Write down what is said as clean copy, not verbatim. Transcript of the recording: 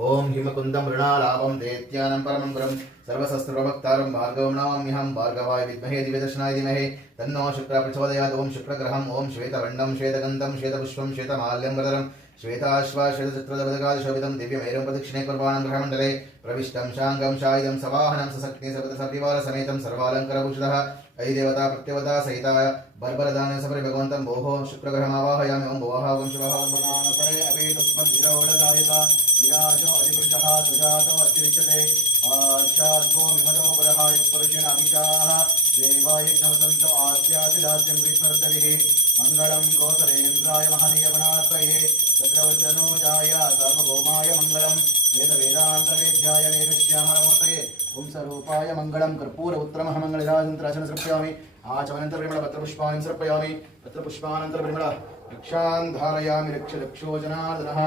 ओम हिमकुंदम मृणालापम दैत्यानं परमं गुरुं सर्वशस्त्रभक्तारं भार्गवं नमाम्यहं भार्गवाय विद्महे दिव्यदर्शनाय धीमहि तन्नो शुक्रः प्रचोदयात्। ओम शुक्रग्रहम् ओम श्वेतवर्णं श्वेतगन्धं श्वेतपुष्पं श्वेतमाल्यं वरदं श्वेताश्वा श्वेतचित्रदवदगादिशोभितं दिव्यमेरुं प्रदक्षिणे कुर्वाणं ग्रहमण्डले प्रविष्टं शाङ्गं शायिदं सवाहनं सशक्ति सपरिवारसमेतं सर्वालङ्कारभूषितः ऐ देवता प्रत्यवता सहिताय बर्बरदान सपरि भगवन्तं भोः शुक्रग्रहमावाहयामि। ओम भुवः ओम शिवः ओम भगवानसरे अपि तस्मद्विरोढधारिता विराजो अधिपुरुषः सुजातो अतिरिच्यते आशाद्भो विमतो पुरः पुरुषेण अभिषाः देवायज्ञवसन्तो आस्यासिदास्यं ग्रीष्मर्दविः मङ्गलं गोसरेन्द्राय महनीयगुणात्मये चक्रवर्तनोजाय सार्वभौमाय मङ्गलं वेदवेदान्तवेद्याय वेदश्यामलमूर्तये पुंसरूपाय मङ्गलं कर्पूर उत्तममङ्गलराजन्तराशनं समर्पयामि। आचमनन्तर्विमलपत्रपुष्पाणि समर्पयामि। पत्रपुष्पानन्तर्विमल रक्षान् धारयामि। रक्ष रक्षो जनार्दनः।